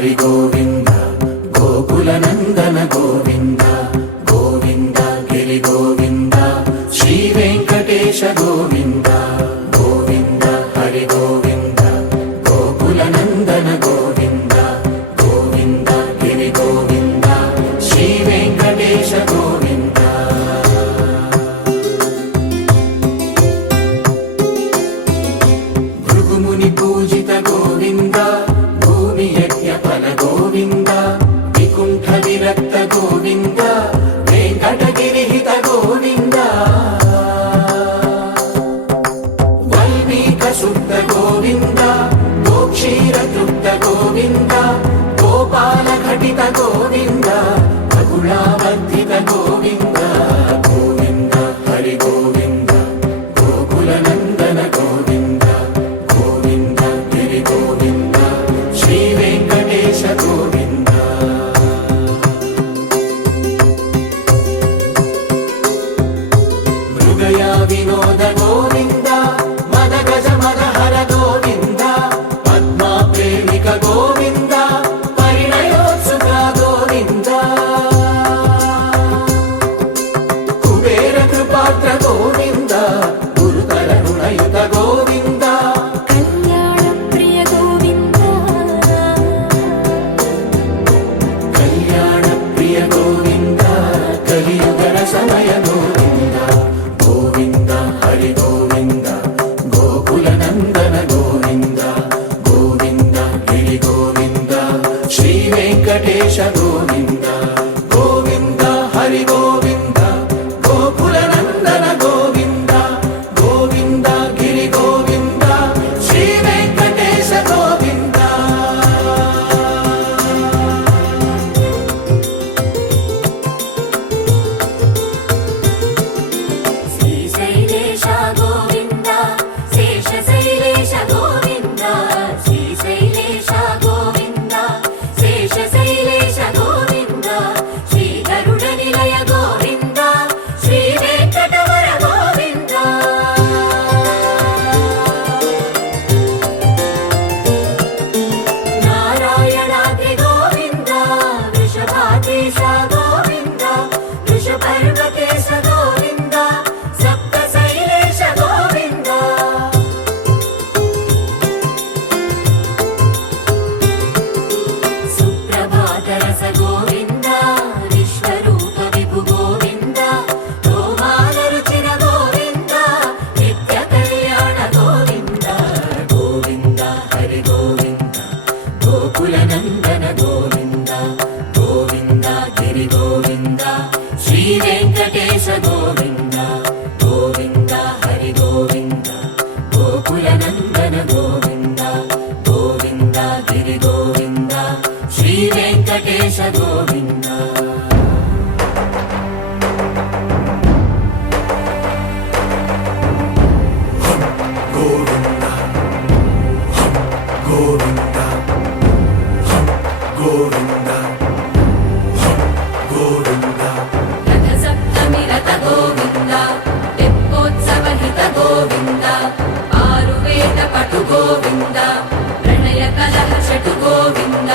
హరి గోవింద గోకుల నందన గోవింద గోవింద గిరి గోవింద శ్రీ వెంకటేశ గోవింద గోవింద హరి గోవింద గోకుల నందన గోవింద గోవింద గిరి గోవింద శ్రీ వెంకటేశ గోవింద భృగుముని పూజిత గోవింద భూమి యజ్ఞ ఫల గోవింద వికుంఠ విరక్త గోవింద వెంకటగిరిహిత గోవింద వల్మీక శుద్ధ గోవింద గోక్షీర తృప్త గోవింద గోపాల ఘటిత గోవింద బహుళావర్ధిత గోవింద గోవింద హరి గోవింద గోకుల నందన గోవింద గోవింద గిరి గోవింద శ్రీ వెంకటేశ గోవింద మృగయ వినోద గోవింద మద గజ మద హర గోవింద పద్మా ప్రేమిక గోవింద పరిణయోత్సుక గోవింద కుబేర కృపాత్ర గోవింద గురుతర రుణయుత గోవింద కళ్యాణ ప్రియ గోవింద కళ్యాణ ప్రియ గోవింద కలియుగ సమయ గోవింద గోవింద హరి గోవింద గోకుల నందన గోవింద గోవింద గిరి గోవింద శ్రీ వెంకటేశ గోవింద గోవింద హరి గోవింద గోకుల నందన గోవింద గోవింద గిరి గోవింద శ్రీ వెంకటేశ గోవింద శ్రీశైలేశ గోవింద శేషశైలేశ గోవింద శ్రీశైలేశ గోవింద శేషశైలేశ గోవింద శ్రీ గరుడ నిలయ గోవింద శ్రీ వెంకటవర గోవింద నారాయణాద్రి గోవింద వృషభాదేశ గోవింద వృషపర్వతేశ గోవింద సప్తశైలేశ గోవింద సుప్రభాతరస గోవింద విశ్వరూప విభు గోవింద గోమాల రుచిన గోవింద నిత్య కళ్యాణ గోవింద గోవింద హరి గోవింద గోకుల నందన గోవింద గోవింద గిరి గోవింద శ్రీ వెంకటేశ గోవింద గోవింద హరి గోవింద గోకుల నందన గోవింద గోవింద గిరి గోవింద శ్రీ వెంకటేశ గోవింద గోవింద గోవింద గోవింద గోవింద రథ సప్తమి రథ గోవింద తెప్పోత్సవ హిత గోవింద ఆరువేద పటు గోవింద ప్రణయ కలహ షటు గోవింద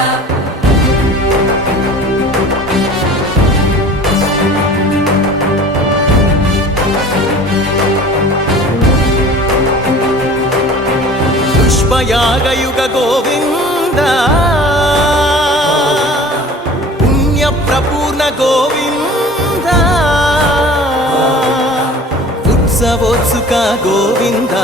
పుష్పయాగయుగ గోవింద పుణ్య ప్రపూర్ణ గోవింద ఉత్సవోత్సుక గోవింద